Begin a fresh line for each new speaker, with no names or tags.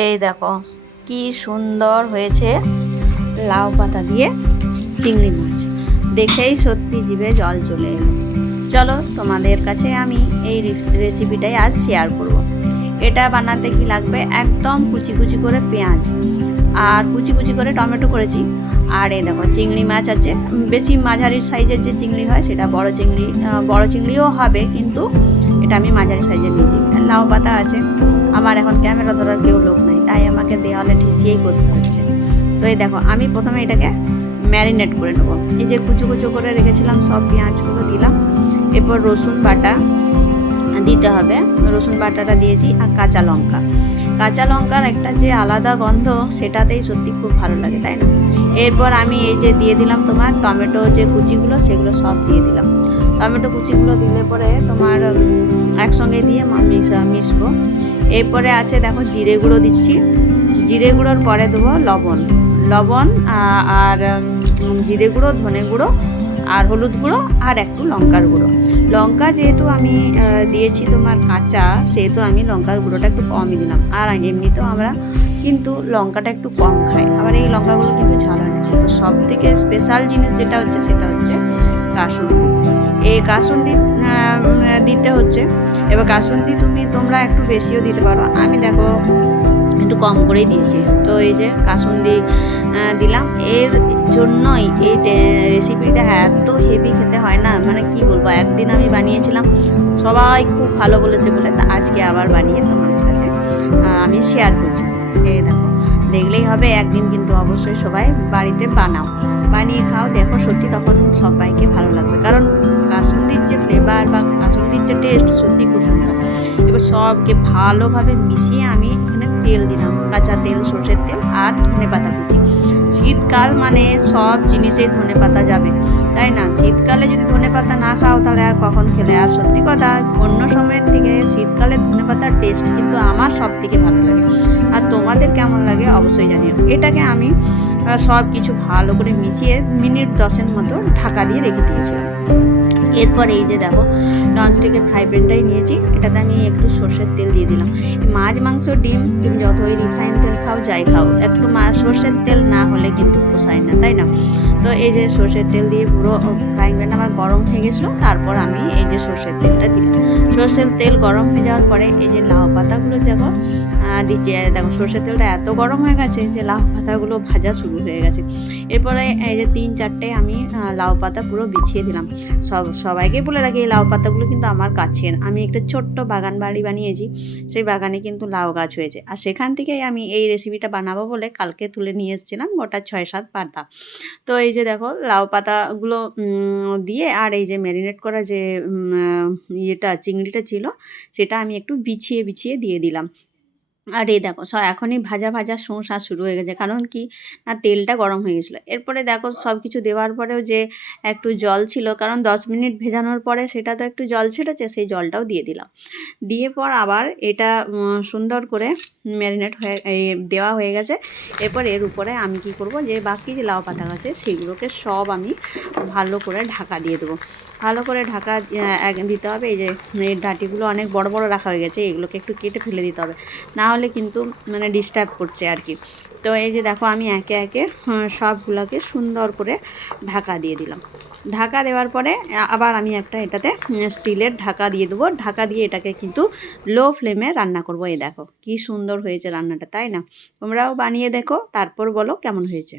এই দেখো, কি সুন্দর হয়েছে লাউ পাতা দিয়ে চিংড়ি মাছ। দেখেই সত্যি জিভে জল চলে এলো। চলো, তোমাদের কাছে আমি এই রেসিপিটাই আজ শেয়ার করব। এটা বানাতে কি লাগবে? একদম কুচি কুচি করে পেঁয়াজ আর কুচি কুচি করে টমেটো করেছি। আর এই দেখো, চিংড়ি মাছ আছে। বেশি মাঝারি সাইজের যে চিংড়ি হয়, সেটা বড় চিংড়ি বড় চিংড়িও হবে, কিন্তু এটা আমি মাঝারি সাইজে নিয়েছি লাউ পাতা আছে, আমার এখন ক্যামেরা ধরার কেউ লোক নাই, তাই আমাকে দেওয়ালে ঠেসিয়েই করতে হচ্ছে। তো এই দেখো, আমি প্রথমে এটাকে ম্যারিনেট করে নেব। এই যে কুচু কুচু করে রেখেছিলাম, সব পেঁয়াজগুলো দিলাম। এরপর রসুন বাটা দিতে হবে। রসুন বাটাটা দিয়েছি আর কাঁচা লঙ্কা। কাঁচা লঙ্কার একটা যে আলাদা গন্ধ, সেটাতেই সত্যি খুব ভালো লাগে, তাই না? এরপর আমি এই যে দিয়ে দিলাম তোমার টমেটো যে কুচিগুলো, সেগুলো সব দিয়ে দিলাম। টমেটো কুচিগুলো দিলে পরে তোমার একসঙ্গে দিয়ে মিশা- মিশবো। এরপরে আছে দেখো জিরে গুঁড়ো দিচ্ছি। জিরে গুঁড়োর পরে দেবো লবণ। লবণ আর জিরে গুঁড়ো, ধনে গুঁড়ো আর হলুদ গুঁড়ো আর একটু লঙ্কার গুঁড়ো। লঙ্কা যেহেতু আমি দিয়েছি তোমার কাঁচা, সেহেতু আমি লঙ্কার গুঁড়োটা একটু কমই দিলাম। আর এমনিতেও আমরা কিন্তু লঙ্কাটা একটু কম খাই। আবার এই লঙ্কাগুলো কিন্তু ঝাল হয় না। কিন্তু সব থেকে স্পেশাল জিনিস যেটা হচ্ছে, সেটা হচ্ছে কাসুন্দি। এই কাসুন্দি দিতে হচ্ছে। এবার কাসুন্দি তুমি তোমরা একটু বেশিও দিতে পারো। আমি দেখো একটু কম করেই দিয়েছি। তো এই যে কাসুন্দি দিলাম। এর জন্যই এই রেসিপিটা এত হেভি খেতে হয় না মানে কি বলব, একদিন আমি বানিয়েছিলাম, সবাই খুব ভালো বলেছে বলে, তা আজকে আবার বানিয়ে তোমাদের কাছে আমি শেয়ার করছি। এই দেখো, দেখলেই হবে, একদিন কিন্তু অবশ্যই সবাই বাড়িতে বানাও। বানিয়ে খাও, দেখো সত্যি তখন সবাইকে ভালো লাগবে। কারণ কাসুন্দির যে ফ্লেভার বা কাসুন্দির যে টেস্ট সত্যি খুব সুন্দর। এবার সবকে ভালোভাবে মিশিয়ে আমি তেল দিলাম, কাঁচা তেল, সর্ষের তেল আর ধনে পাতা কুচি। শীতকাল মানে সব জিনিসেই ধনে পাতা যাবে, তাই না? শীতকালে যদি ধনে পাতা না খাও, তাহলে আর কখন খেলে? আর সত্যি কথা, অন্য সময়ের থেকে শীতকালে ধনে পাতার টেস্ট কিন্তু আমার সব থেকে ভালো লাগে। আর তোমাদের কেমন লাগে অবশ্যই জানিও। এটাকে আমি সব কিছু ভালো করে মিশিয়ে মিনিট দশের মতো ঢাকা দিয়ে রেখে দিয়েছিলাম। এরপর এই যে দেখো ননস্টিকের ফ্রাই প্যানটাই নিয়েছি। এটাতে আমি একটু সর্ষের তেল দিয়ে দিলাম। মাছ, মাংস, ডিম, তুমি যতই রিফাইন তেল খাও, যাই খাও, একটু মা সর্ষের তেল না হলে কিন্তু পোষায় না, তাই না? তো এই যে সর্ষের তেল দিয়ে পুরো ফ্রাইং প্যান আমার গরম হয়ে গেছিল, তারপর আমি এই যে সর্ষের তেলটা দিলাম। সর্ষের তেল গরম হয়ে যাওয়ার পরে এই যে লাউ পাতাগুলো দেখো দিচ্ছি দেখো সর্ষের তেলটা এত গরম হয়ে গেছে যে লাউ পাতাগুলো ভাজা শুরু হয়ে গেছে। এরপরে এই যে তিন চারটে আমি লাউ পাতা পুরো বিছিয়ে দিলাম। সব, সবাইকে বলে রাখি এই লাউ পাতাগুলো কিন্তু আমার কাছের আমি একটা ছোট্ট বাগান বাড়ি বানিয়েছি, সেই বাগানে কিন্তু লাউ গাছ হয়েছে। আর সেখান থেকেই আমি এই রেসিপিটা বানাবো বলে কালকে তুলে নিয়ে এসেছিলাম গোটা ছয় সাত পাতা। তো এই যে দেখো লাউ পাতাগুলো দিয়ে আর এই যে ম্যারিনেট করা যে ইয়েটা চিংড়িটা ছিল সেটা আমি একটু বিছিয়ে বিছিয়ে দিয়ে দিলাম। আর এই দেখো সব এখনই ভাজা ভাজা শোঁসা শুরু হয়ে গেছে। কারণ কি? না তেলটা গরম হয়ে গেছিল। এরপরে দেখো সব কিছু দেওয়ার পরেও যে একটু জল ছিল কারণ দশ মিনিট ভেজানোর পরে সেটা তো একটু জল ছেড়েছে সেই জলটাও দিয়ে দিলাম। দিয়ে পর আবার এটা সুন্দর করে ম্যারিনেট হয়ে দেওয়া হয়ে গেছে। এরপর এর উপরে আমি কি করব, যে বাকি যে লাউ পাতা আছে, সেগুলোকে সব আমি ভালো করে ঢাকা দিয়ে দেবো। ভালো করে ঢাকা দিতে হবে। এই যে এই ডাঁটিগুলো অনেক বড় বড় রাখা হয়ে গেছে, এগুলোকে একটু কেটে ফেলে দিতে হবে। না হলে কিন্তু মানে ডিস্টার্ব করছে আর কি। তো এই যে দেখো, আমি একে একে সবগুলোকে সুন্দর করে ঢাকা দিয়ে দিলাম। ঢাকা দেওয়ার পরে, আবার আমি একটা এটাতে স্টিলের ঢাকা দিয়ে দেবো। ঢাকা দিয়ে এটাকে কিন্তু লো ফ্লেমে রান্না করব। এই দেখো, কি সুন্দর হয়েছে রান্নাটা, তাই না? তোমরাও বানিয়ে দেখো, তারপর বলো কেমন হয়েছে।